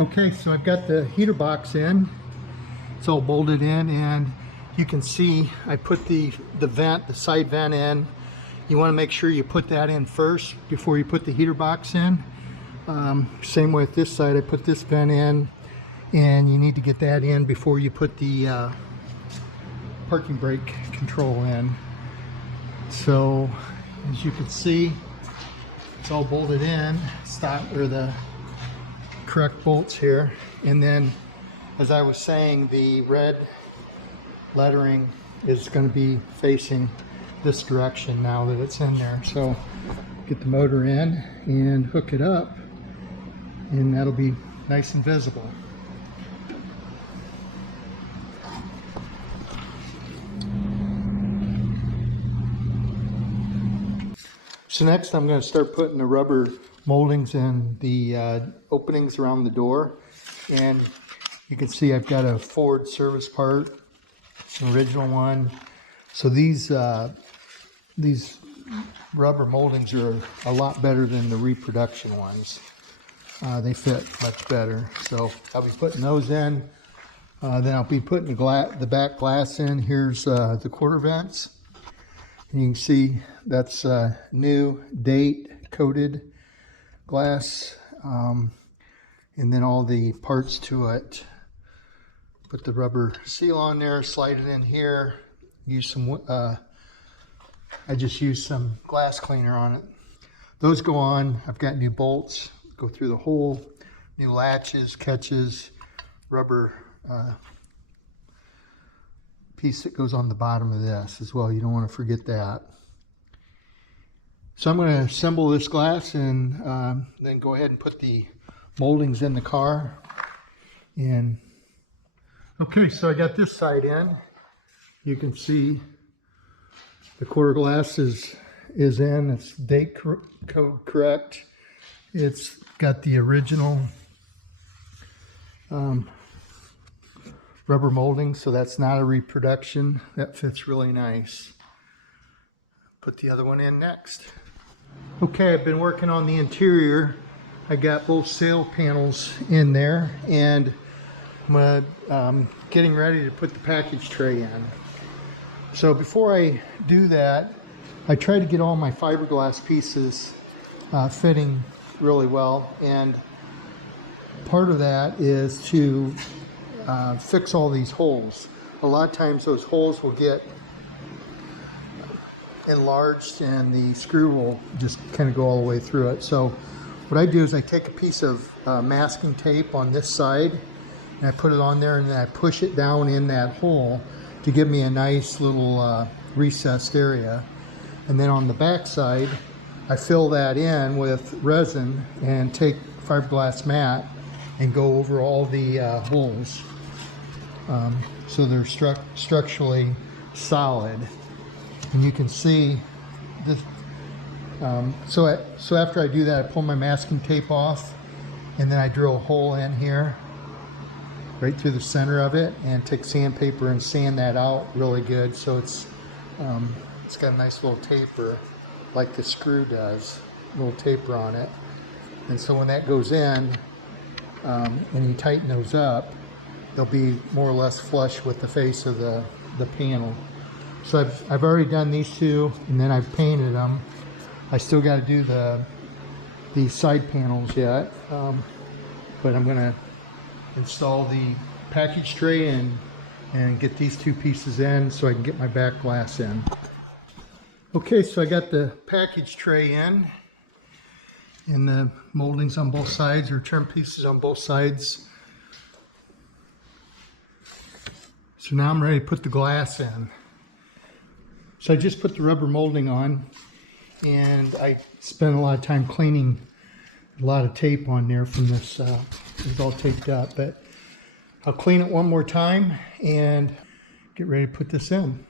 Okay, so I've got the heater box in. It's all bolted in, and you can see I put the vent, the side vent in. You want to make sure you put that in first before you put the heater box in. Same with this side, I put this vent in, and you need to get that in before you put the parking brake control in. So as you can see, it's all bolted in, or the correct bolts here. And then, as I was saying, the red lettering is going to be facing this direction now that it's in there. So get the motor in and hook it up, and that'll be nice and visible. So next I'm going to start putting the rubber moldings in the openings around the door. And you can see I've got a Ford service part, an original one. So these rubber moldings are a lot better than the reproduction ones. They fit much better. So I'll be putting those in. Then I'll be putting the back glass in. Here's the quarter vents. And you can see that's new date coated glass, and then all the parts to it. Put the rubber seal on there, slide it in here. Use some, I just used some glass cleaner on it. Those go on. I've got new bolts, go through the hole, new latches, catches, rubber piece that goes on the bottom of this as well. You don't want to forget that. So I'm going to assemble this glass and then go ahead and put the moldings in the car. And okay, so I got this side in. You can see the quarter glass is in. It's date code correct. It's got the original rubber molding, so that's not a reproduction. That fits really nice. Put the other one in next. Okay, I've been working on the interior. I got both sail panels in there, and I'm getting ready to put the package tray in. So before I do that, I try to get all my fiberglass pieces fitting really well, and part of that is to fix all these holes. A lot of times those holes will get enlarged and the screw will just kind of go all the way through it. So what I do is I take a piece of masking tape on this side and I put it on there, and then I push it down in that hole to give me a nice little recessed area. And then on the back side I fill that in with resin and take fiberglass mat and go over all the holes. So they're structurally solid, and you can see this. So after I do that, I pull my masking tape off, and then I drill a hole in here, right through the center of it, and take sandpaper and sand that out really good. So it's got a nice little taper, like the screw does, a little taper on it. And so when that goes in, and you tighten those up, they'll be more or less flush with the face of the panel. So I've already done these two, and then I've painted them. I still got to do the side panels yet, but I'm going to install the package tray and get these two pieces in so I can get my back glass in. Okay, so I got the package tray in, and the moldings on both sides, or trim pieces on both sides. So now I'm ready to put the glass in. So I just put the rubber molding on, and I spent a lot of time cleaning a lot of tape on there from this. It's all taped up, but I'll clean it one more time and get ready to put this in.